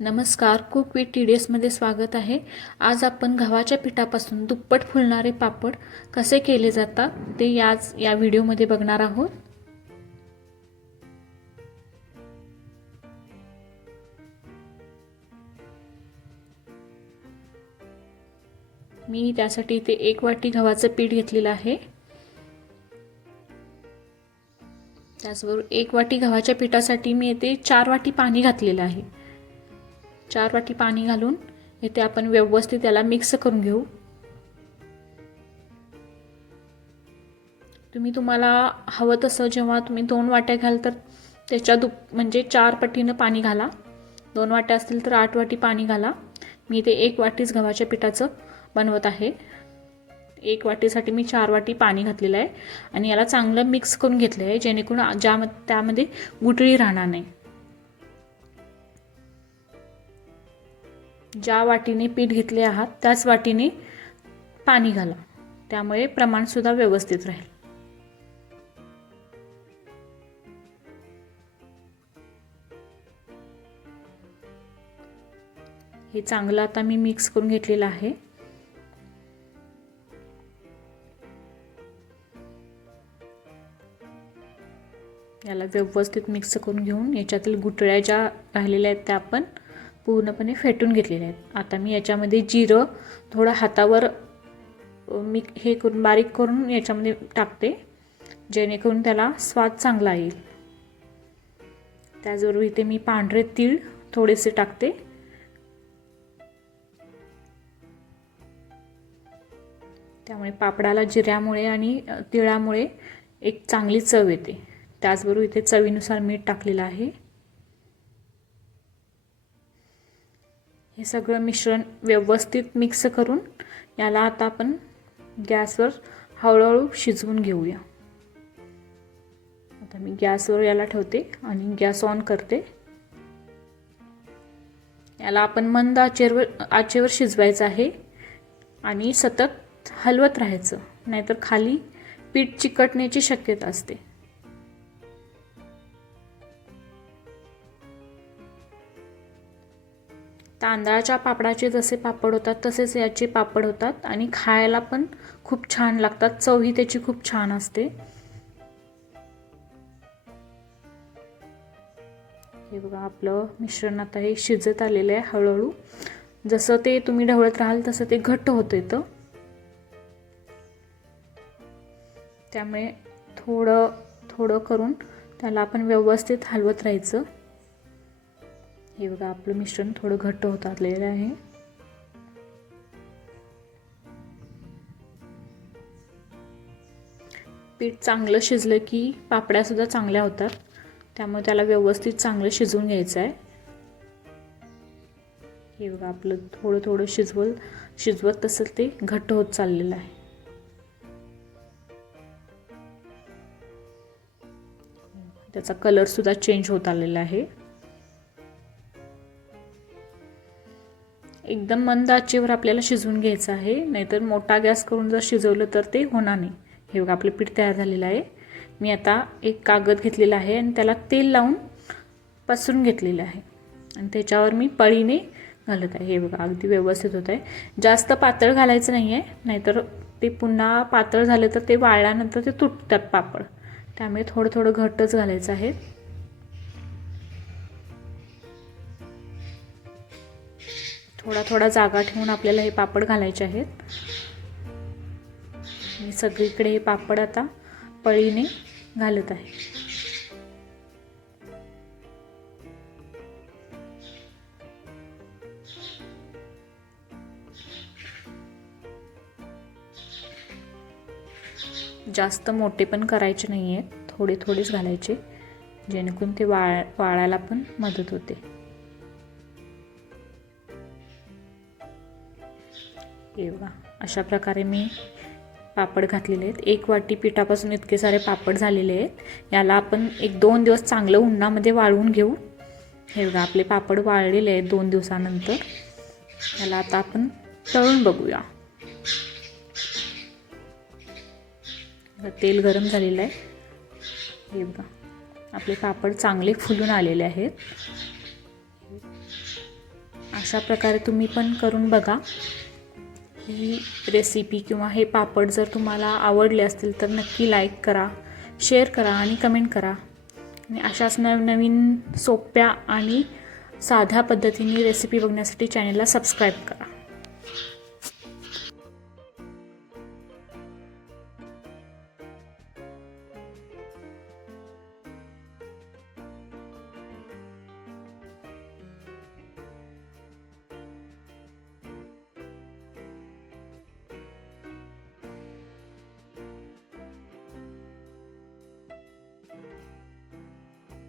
नमस्कार cook with T D एसमध्ये स्वागत आहे. आज आपण गव्हाच्या पिठापासून दुप्पट फुलणारे पापड कसे केले जातात ते याच या व्हिडिओमध्ये बघणार आहोत. मी त्यासाठी इथे एक वाटी गव्हाचं पीठ घेतलेलं आहे. त्याचबरोबर एक वाटी गव्हाच्या पिठासाठी मी येथे चार वाटी पाणी घातलेलं आहे. चार वाटी पाणी घालून इथे आपण व्यवस्थित त्याला मिक्स करून घेऊ. तुम्ही तुम्हाला हवं तसं जेव्हा तुम्ही दोन वाट्या घाल तर त्याच्या दुप म्हणजे चार पटीनं पाणी घाला. दोन वाट्या असतील तर आठ वाटी पाणी घाला. मी ते एक वाटीच गव्हाच्या पिठाचं बनवत आहे. एक वाटीसाठी मी चार वाटी पाणी घातलेलं आहे आणि याला चांगलं मिक्स करून घेतलं आहे जेणेकरून ज्या त्यामध्ये गुटळी राहणार नाही. ज्या वाटीने पीठ घेतले आहात त्याच वाटीने पाणी घाला. त्यामुळे प्रमाणसुद्धा व्यवस्थित राहील. हे चांगलं आता मी मिक्स करून घेतलेलं आहे. याला व्यवस्थित मिक्स करून घेऊन याच्यातील गुटळ्या ज्या राहिलेल्या आहेत त्या आपण पूर्णपणे फेटून घेतलेले आहेत. आता मी याच्यामध्ये जिरं थोडं हातावर मी हे करून बारीक करून याच्यामध्ये टाकते जेणेकरून त्याला स्वाद चांगला येईल. त्याचबरोबर इथे मी पांढरे तीळ थोडेसे टाकते. त्यामुळे पापडाला जिऱ्यामुळे आणि तिळामुळे एक चांगली चव येते. त्याचबरोबर इथे चवीनुसार मीठ टाकलेलं आहे. हे सगळं मिश्रण व्यवस्थित मिक्स करून याला आता आपण गॅसवर हळूहळू शिजवून घेऊया. आता मी गॅसवर याला ठेवते आणि गॅस ऑन करते. याला आपण मंद आचेवर आचेवर शिजवायचं आहे आणि सतत हलवत राहायचं नाहीतर खाली पीठ चिकटण्याची शक्यता असते. तांदळाच्या पापडाचे जसे पापड होतात तसेच याचे पापड होतात. आणि खायला पण खूप छान लागतात. चवही त्याची खूप छान असते. हे बघा आपलं मिश्रण आता हे शिजत आलेलं आहे हळूहळू. जसं ते तुम्ही ढवळत राहाल तसं ते घट्ट होतं येतं त्यामुळे थोडं थोडं करून त्याला आपण व्यवस्थित हलवत राहायचं. हे बघा आपलं मिश्रण थोडं घट्ट होत आलेलं आहे. पीठ चांगलं शिजलं की पापड्यासुद्धा चांगल्या होतात. त्यामुळे त्याला व्यवस्थित चांगलं शिजवून घ्यायचं आहे. हे बघा आपलं थोडं थोडं शिजवल शिजवत तसं ते घट्ट होत चाललेलं आहे. त्याचा कलरसुद्धा चेंज होत आलेला आहे. एकदम मंद आचेवर आपल्याला शिजवून घ्यायचं आहे. नाहीतर मोठा गॅस करून जर शिजवलं तर ते होणार नाही. हे बघा आपलं पीठ तयार झालेलं आहे. मी आता एक कागद घेतलेला आहे आणि त्याला तेल लावून पसरून घेतलेलं आहे. आणि त्याच्यावर मी पळीने घालत आहे. हे बघा अगदी व्यवस्थित होत आहे. जास्त पातळ घालायचं नाही आहे नाहीतर ते पुन्हा पातळ झालं तर ते वाळल्यानंतर ते तुटतात पापड. त्यामुळे थोडं थोडं घट्टच घालायचं आहे. थोडा थोडा जागा ठेवून आपल्याला हे पापड घालायचे आहेत. मी सगळीकडे हे पापड आता पळीने घालत आहे. जास्त मोठे पण करायचे नाही आहेत थोडे थोडेच घालायचे जेणेकरून ते वाळ वाळायला पण मदत होते. हे बघा अशा प्रकारे मी पापड घातलेले आहेत. एक वाटी पिठापासून इतके सारे पापड झालेले आहेत. याला आपण एक दोन दिवस चांगलं उन्हामध्ये वाळवून घेऊ. हे बघा आपले पापड वाळलेले आहेत दोन दिवसानंतर. याला आता आपण तळून बघूया. तेल गरम झालेलं आहे. हे बघा आपले पापड चांगले फुलून आलेले आहेत. अशा प्रकारे तुम्ही पण करून बघा. ही रेसिपी किंवा हे पापड जर तुम्हाला आवडले असतील तर नक्की लाईक करा शेअर करा आणि कमेंट करा. आणि अशाच नवनवीन सोप्या आणि साध्या पद्धतीने रेसिपी बघण्यासाठी चॅनलला सबस्क्राईब करा.